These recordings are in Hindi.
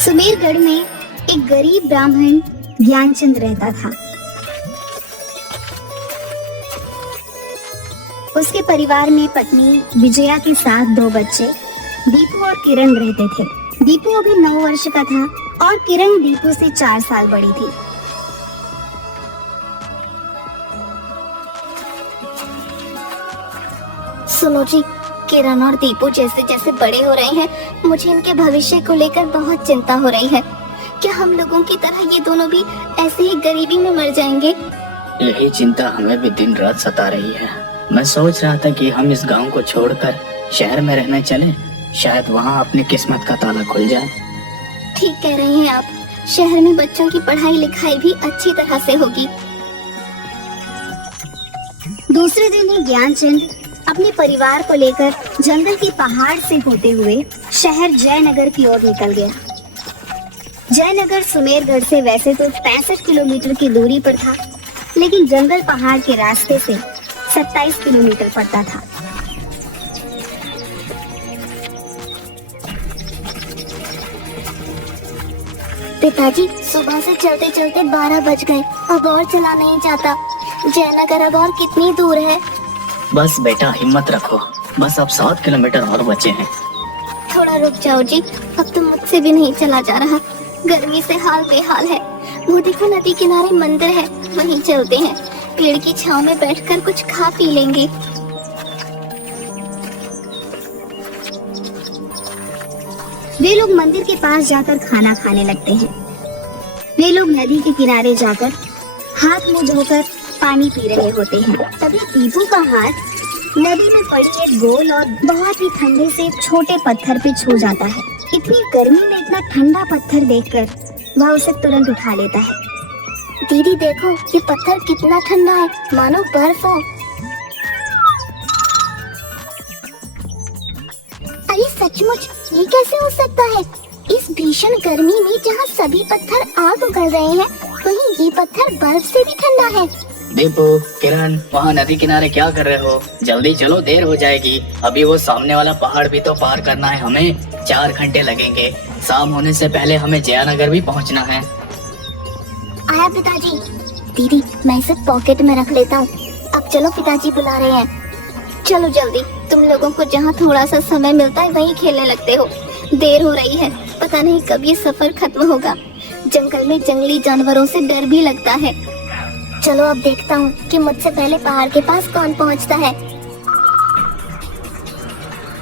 सुमेरगढ़ में एक गरीब ब्राह्मण ज्ञानचंद रहता था। उसके परिवार में पत्नी विजया के साथ 2 बच्चे दीपू और किरण रहते थे। दीपू अभी 9 वर्ष का था और किरण दीपू से 4 साल बड़ी थी। सुनो जी, किरण और दीपू जैसे जैसे बड़े हो रहे हैं, मुझे इनके भविष्य को लेकर बहुत चिंता हो रही है। क्या हम लोगों की तरह ये दोनों भी ऐसे ही गरीबी में मर जाएंगे? यही चिंता हमें भी दिन रात सता रही है। मैं सोच रहा था कि हम इस गांव को छोड़कर शहर में रहने चलें, शायद वहां अपनी किस्मत का ताला खुल जाए। ठीक कह रहे हैं आप, शहर में बच्चों की पढ़ाई लिखाई भी अच्छी तरह से होगी। दूसरे दिन ही ज्ञानचंद अपने परिवार को लेकर जंगल की पहाड़ से होते हुए शहर जयनगर की ओर निकल गया। जयनगर सुमेरगढ़ से वैसे तो 65 किलोमीटर की दूरी पर था, लेकिन जंगल पहाड़ के रास्ते से 27 किलोमीटर पड़ता था। पिताजी, सुबह से चलते चलते 12 बज गए, अब और चला नहीं जाता। जयनगर अब और कितनी दूर है? बस बेटा हिम्मत रखो, बस अब 7 किलोमीटर और बचे हैं। थोड़ा रुक जाओ जी, अब तो मुझसे भी नहीं चला जा रहा। गर्मी से हाल बेहाल है। वो देखो, नदी किनारे मंदिर है, वहीं चलते हैं। पेड़ की छांव में बैठकर कुछ खा पी लेंगे। वे लोग मंदिर के पास जाकर खाना खाने लगते हैं। वे लोग नदी के किनारे जाकर हाथ मुंह धोकर पानी पी रहे होते हैं। तभी दीपू का हाथ नदी में पड़ी एक गोल और बहुत ही ठंडे से छोटे पत्थर पे छू जाता है। इतनी गर्मी में इतना ठंडा पत्थर देखकर वह उसे तुरंत उठा लेता है। दीदी देखो, ये पत्थर कितना ठंडा है, मानो बर्फ हो। अरे सचमुच, ये कैसे हो सकता है? इस भीषण गर्मी में जहाँ सभी पत्थर आग उगल रहे हैं, वहीं ये पत्थर बर्फ से भी ठंडा है। दीपू, किरण, वहाँ नदी किनारे क्या कर रहे हो? जल्दी चलो, देर हो जाएगी। अभी वो सामने वाला पहाड़ भी तो पार करना है हमें। 4 घंटे लगेंगे। शाम होने से पहले हमें जयनगर भी पहुँचना है। आया पिताजी। दीदी, मैं इसे पॉकेट में रख लेता हूँ। अब चलो, पिताजी बुला रहे हैं। चलो जल्दी, तुम लोगों को जहाँ थोड़ा सा समय मिलता है वहीं खेलने लगते हो। देर हो रही है, पता नहीं कब ये सफर खत्म होगा। जंगल में जंगली जानवरों से डर भी लगता है। चलो अब देखता हूँ कि मुझसे पहले पहाड़ के पास कौन पहुँचता है।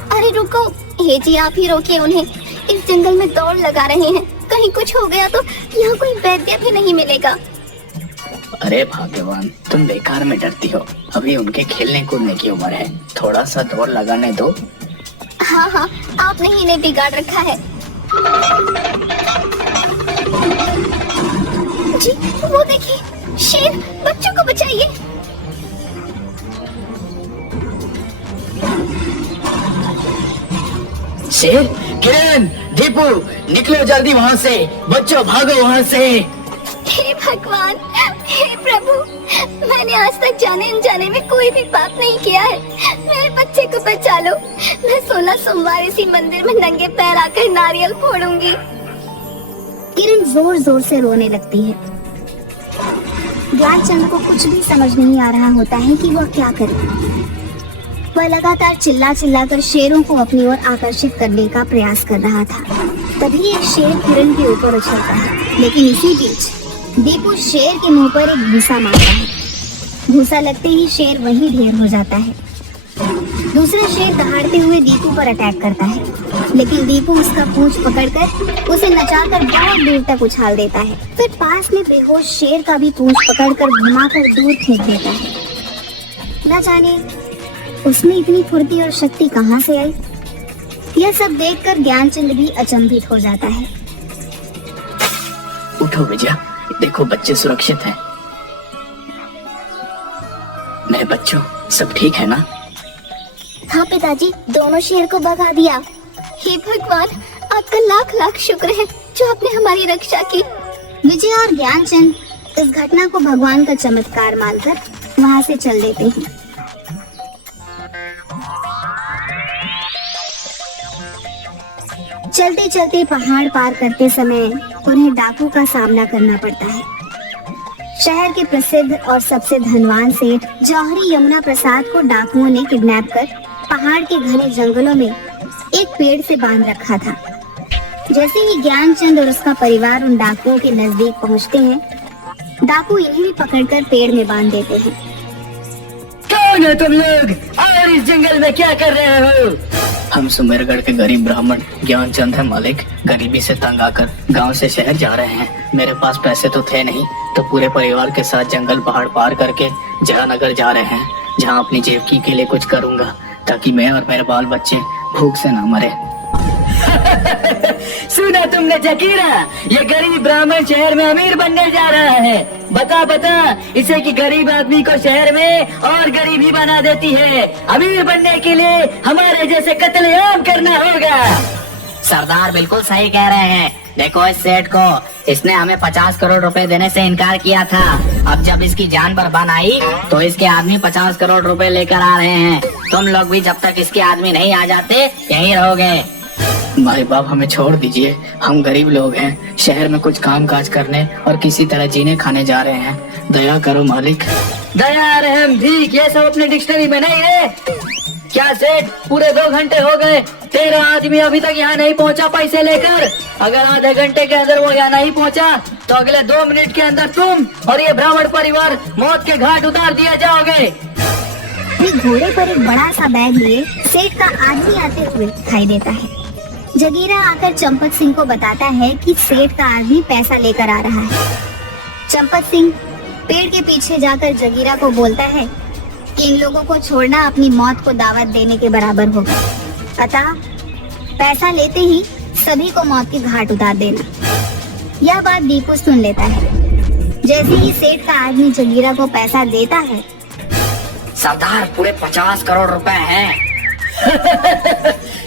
अरे रुको, ये जी आप ही रोकिए उन्हें। इस जंगल में दौड़ लगा रहे हैं, कहीं कुछ हो गया तो यहाँ कोई वैद्य भी नहीं मिलेगा। अरे भगवान, तुम बेकार में डरती हो। अभी उनके खेलने कूदने की उम्र है, थोड़ा सा दौड़ लगाने दो। हाँ हाँ, आपने ही इन्हें बिगाड़ रखा है। जी, वो देखिए, शेर, बच्चों को बचाइए। शेर, किरण, दीपू, निकलो जल्दी वहाँ से। बच्चों भागो वहाँ से। हे भगवान, हे प्रभु, मैंने आज तक जाने अनजाने में कोई भी पाप नहीं किया है। मेरे बच्चे को बचा लो। मैं 16 सोमवार इसी मंदिर में नंगे पैर आकर नारियल फोड़ूंगी। किरण जोर जोर से रोने लगती है। ज्ञानचंद को कुछ भी समझ नहीं आ रहा होता है कि वह क्या करे। वह लगातार चिल्ला चिल्लाकर शेरों को अपनी ओर आकर्षित करने का प्रयास कर रहा था। तभी एक शेर किरण के ऊपर उछलता है, लेकिन इसी बीच दीपू शेर के मुंह पर एक घूसा मारता है। घूसा लगते ही शेर वहीं ढेर हो जाता है। दूसरा शेर दहाड़ते हुए दीपू पर अटैक करता है, लेकिन दीपू उसका पूंछ पकड़कर उसे नचाकर बहुत दूर तक उछाल देता है। फिर पास में बेहोश शेर का भी पूंछ पकड़कर घुमाकर दूर फेंक देता है। न जाने उसमें इतनी फुर्ती और शक्ति कहाँ से आई। यह सब देखकर ज्ञानचंद भी अचंभित हो जाता है। उठो विजया, देखो बच्चे सुरक्षित हैं। मेरे बच्चों, सब ठीक है ना? हाँ पिताजी, दोनों शेर को भगा दिया। हे भगवान, आपका लाख लाख शुक्र है जो आपने हमारी रक्षा की। विजय और ज्ञानचंद इस घटना को भगवान का चमत्कार मानकर वहाँ से चल देते हैं। चलते चलते पहाड़ पार करते समय उन्हें डाकू का सामना करना पड़ता है। शहर के प्रसिद्ध और सबसे धनवान सेठ जौहरी यमुना प्रसाद को डाकुओं ने किडनैप कर पहाड़ के घने जंगलों में एक पेड़ से बांध रखा था। जैसे ही ज्ञानचंद और उसका परिवार उन डाकुओं के नजदीक पहुंचते हैं, डाकू इन्हें भी पकड़कर पेड़ में बांध देते हैं। कौन है तुम लोग और इस जंगल में क्या कर रहे हो? हम सुमेरगढ़ के गरीब ब्राह्मण ज्ञानचंद है मालिक। गरीबी से तंग आकर गांव से शहर जा रहे हैं। मेरे पास पैसे तो थे नहीं, तो पूरे परिवार के साथ जंगल पहाड़ पार करके जहानगर जा रहे हैं, जहां अपनी जेबकी के लिए कुछ करूंगा ताकि मैं और मेरे बाल बच्चे भूख से ना मरे। सुना तुमने जकीरा, ये गरीब ब्राह्मण शहर में अमीर बनने जा रहा है। बता इसे कि गरीब आदमी को शहर में और गरीबी बना देती है। अमीर बनने के लिए हमारे जैसे कत्लेआम करना होगा। सरदार बिल्कुल सही कह रहे हैं। देखो इस सेठ को, इसने हमें 50 करोड़ रुपए देने से इनकार किया था। अब जब इसकी जान पर बन आई तो इसके आदमी 50 करोड़ रुपए लेकर आ रहे हैं। तुम लोग भी जब तक इसके आदमी नहीं आ जाते यहीं रहोगे। माई बाप हमें छोड़ दीजिए, हम गरीब लोग हैं, शहर में कुछ काम काज करने और किसी तरह जीने खाने जा रहे हैं। दया करो मालिक। दया रहम भीख ये सब अपने डिक्शनरी में नहीं है क्या सेठ? पूरे 2 घंटे हो गए, तेरा आदमी अभी तक यहाँ नहीं पहुँचा पैसे लेकर। अगर आधे घंटे के अंदर वो यहाँ नहीं पहुँचा तो अगले 2 मिनट के अंदर तुम और ये ब्राह्मण परिवार मौत के घाट उतार दिया जाओगे। एक घोड़े पर एक बड़ा सा बैग लिए सेठ का आदमी आते हुए दिखाई देता है। जगीरा आकर चंपत सिंह को बताता है कि सेठ का आदमी पैसा लेकर आ रहा है। चंपत सिंह पेड़ के पीछे जाकर जगीरा को बोलता है कि इन लोगों को छोड़ना अपनी मौत को दावत देने के बराबर होगा, अतः पैसा लेते ही सभी को मौत के घाट उतार देना। यह बात दीपू सुन लेता है। जैसे ही सेठ का आदमी जगीरा को पैसा देता है, सरदार पूरे 50 करोड़ रुपए हैं।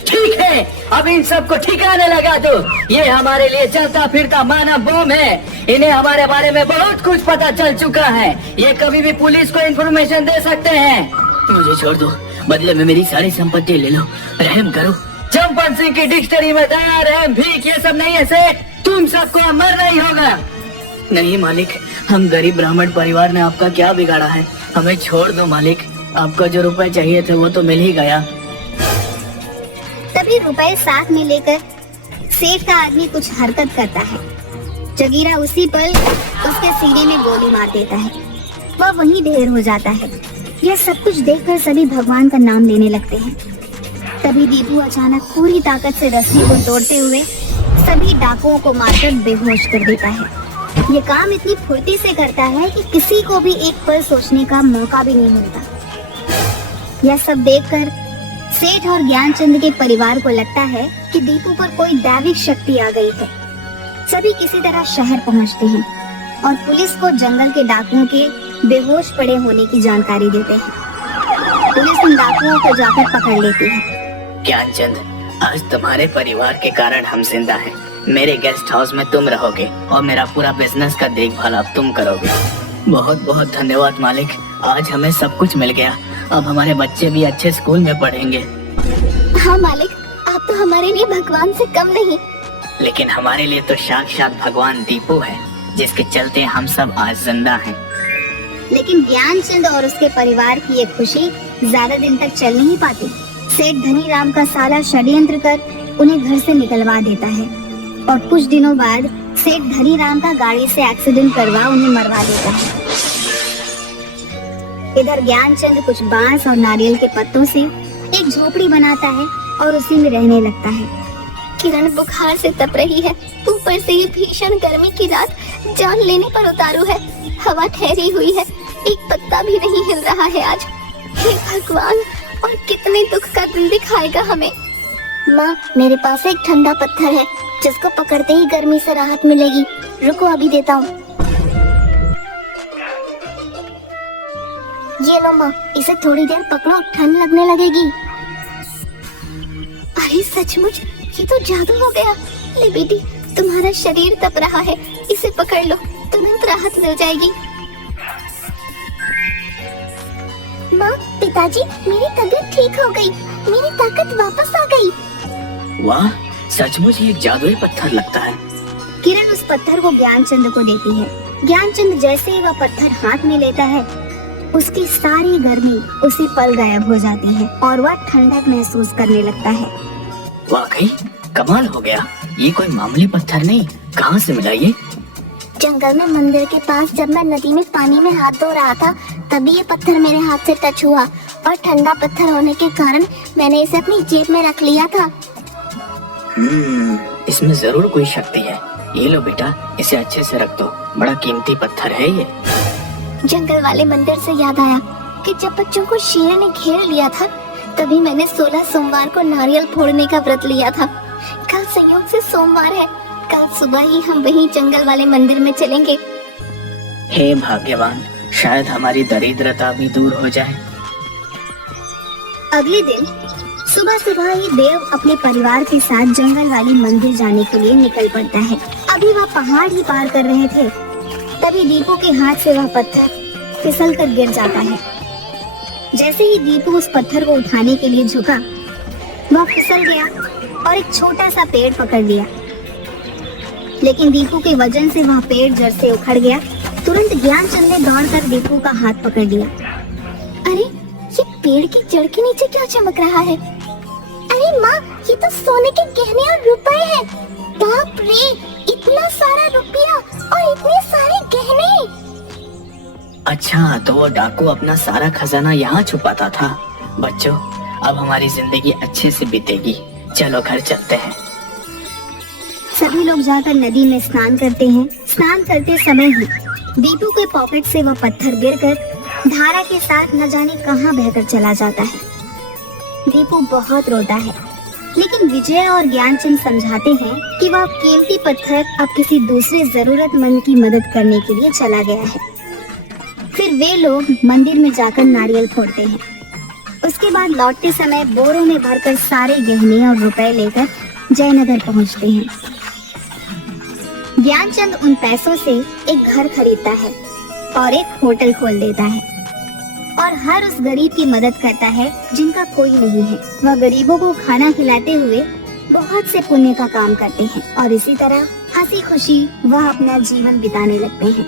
ठीक है, अब इन सबको ठिकाने लगा दो। ये हमारे लिए चलता फिरता मानव बम है। इन्हें हमारे बारे में बहुत कुछ पता चल चुका है। ये कभी भी पुलिस को इन्फॉर्मेशन दे सकते हैं। मुझे छोड़ दो, बदले में मेरी सारी संपत्ति ले लो, रहम करो। चंपत सिंह की डिक्शनरी में दया रहम भीख ये सब नहीं है सेठ, तुम सबको मरना ही होगा। नहीं मालिक, हम गरीब ब्राह्मण परिवार ने आपका क्या बिगाड़ा है, हमें छोड़ दो मालिक। आपको जो रुपए चाहिए थे वो तो मिल ही गया। तभी रुपए साथ में लेकर सेठ का आदमी कुछ हरकत करता है। जगीरा उसी पल उसके सीने में गोली मार देता है। वह वहीं ढेर हो जाता है। यह सब कुछ देखकर सभी भगवान का नाम लेने लगते हैं। तभी दीपू अचानक पूरी ताकत से रस्सी को तोड़ते हुए सभी डाकुओं को मारकर बेहोश कर देता है। ये काम इतनी फुर्ती से करता है कि किसी को भी एक पल सोचने का मौका भी नहीं मिलता। यह सब देखकर सेठ और ज्ञानचंद के परिवार को लगता है कि दीपू पर कोई दैविक शक्ति आ गई है। सभी किसी तरह शहर पहुंचते हैं और पुलिस को जंगल के डाकुओं के बेहोश पड़े होने की जानकारी देते हैं। पुलिस उन डाकुओं को जाकर पकड़ लेती है। ज्ञानचंद, आज तुम्हारे परिवार के कारण हम जिंदा हैं। मेरे गेस्ट हाउस में तुम रहोगे और मेरा पूरा बिजनेस का देखभाल अब तुम करोगे। बहुत बहुत धन्यवाद मालिक, आज हमें सब कुछ मिल गया। अब हमारे बच्चे भी अच्छे स्कूल में पढ़ेंगे। हाँ मालिक, आप तो हमारे लिए भगवान से कम नहीं। लेकिन हमारे लिए तो साक्षात भगवान दीपू है, जिसके चलते हम सब आज जिंदा हैं। लेकिन ज्ञानचंद और उसके परिवार की ये खुशी ज्यादा दिन तक चल नहीं पाती। सेठ धनीराम का साला षड्यंत्र कर उन्हें घर से निकलवा देता है और कुछ दिनों बाद सेठ धनीराम का गाड़ी से एक्सीडेंट करवा उन्हें मरवा देता है। इधर ज्ञानचंद कुछ बांस और नारियल के पत्तों से एक झोपड़ी बनाता है और उसी में रहने लगता है। किरण बुखार से तप रही है, ऊपर से ये भीषण गर्मी की रात जान लेने पर उतारू है। हवा ठहरी हुई है, एक पत्ता भी नहीं हिल रहा है आज। हे भगवान, और कितने दुख का दिन दिखाएगा हमें। माँ, मेरे पास एक ठंडा पत्थर है जिसको पकड़ते ही गर्मी से राहत मिलेगी। रुको, अभी देता हूँ। ये लो माँ, इसे थोड़ी देर पकड़ो, ठंड लगने लगेगी। अरे सचमुच, ये तो जादू हो गया। ले बेटी, तुम्हारा शरीर तप रहा है, इसे पकड़ लो, तुरंत राहत मिल जाएगी। माँ, पिताजी, मेरी तबीयत ठीक हो गई, मेरी ताकत वापस आ गई। वाह, सचमुच ही एक जादुई पत्थर लगता है। किरण उस पत्थर को ज्ञानचंद को देती है। ज्ञानचंद जैसे ही वह पत्थर हाथ में लेता है, उसकी सारी गर्मी उसी पल गायब हो जाती है और वह ठंडक महसूस करने लगता है। वाकई कमाल हो गया, ये कोई मामूली पत्थर नहीं। कहाँ से मिला ये? जंगल में मंदिर के पास जब मैं नदी में पानी में हाथ धो रहा था, तभी ये पत्थर मेरे हाथ से टच हुआ और ठंडा पत्थर होने के कारण मैंने इसे अपनी जेब में रख लिया था। इसमें जरूर कोई शक्ति है। ये लो बेटा, इसे अच्छे से रख दो, बड़ा कीमती पत्थर है ये। जंगल वाले मंदिर से याद आया कि जब बच्चों को शेर ने घेर लिया था, तभी मैंने 16 सोमवार को नारियल फोड़ने का व्रत लिया था। कल संयोग से सोमवार है, कल सुबह ही हम वहीं जंगल वाले मंदिर में चलेंगे। हे भाग्यवान, शायद हमारी दरिद्रता भी दूर हो जाए। अगले दिन सुबह सुबह ही देव अपने परिवार के साथ जंगल वाली मंदिर जाने के लिए निकल पड़ता है। अभी वह पहाड़ ही पार कर रहे थे, तभी दीपू के हाथ से वह पत्थर फिसल कर गिर जाता है। जैसे ही दीपू उस पत्थर को उठाने के लिए झुका, वह फिसल गया और एक छोटा सा पेड़ पकड़ लिया। लेकिन दीपू के वजन से वह पेड़ जड़ से उखड़ गया। तुरंत ज्ञानचंद ने दौड़कर दीपू का हाथ पकड़ लिया। अरे, ये पेड़ की जड़ के नीचे क्या चमक रहा है? अरे माँ, ये तो सोने के गहने और रुपए हैं। बाप रे, इतना सारा रुपया और इतने सारे गहने। अच्छा, तो वो डाकू अपना सारा खजाना यहाँ छुपाता था। बच्चों, अब हमारी जिंदगी अच्छे से बीतेगी। चलो घर चलते हैं। सभी लोग जाकर नदी में स्नान करते हैं। स्नान करते समय ही दीपू के पॉकेट से वह पत्थर गिरकर धारा के साथ न जाने कहां बहकर चला जाता है। दीपू बहुत रोता है, लेकिन विजय और ज्ञानचंद समझाते हैं कि वह कीमती पत्थर अब किसी दूसरे जरूरतमंद की मदद करने के लिए चला गया है। फिर वे लोग मंदिर में जाकर नारियल फोड़ते हैं। उसके बाद लौटते समय बोरों में भरकर सारे गहने और रुपए लेकर जयनगर पहुंचते हैं। ज्ञानचंद उन पैसों से एक घर खरीदता है और एक होटल खोल देता है और हर उस गरीब की मदद करता है जिनका कोई नहीं है। वह गरीबों को खाना खिलाते हुए बहुत से पुण्य का काम करते हैं और इसी तरह हंसी खुशी वह अपना जीवन बिताने लगते हैं।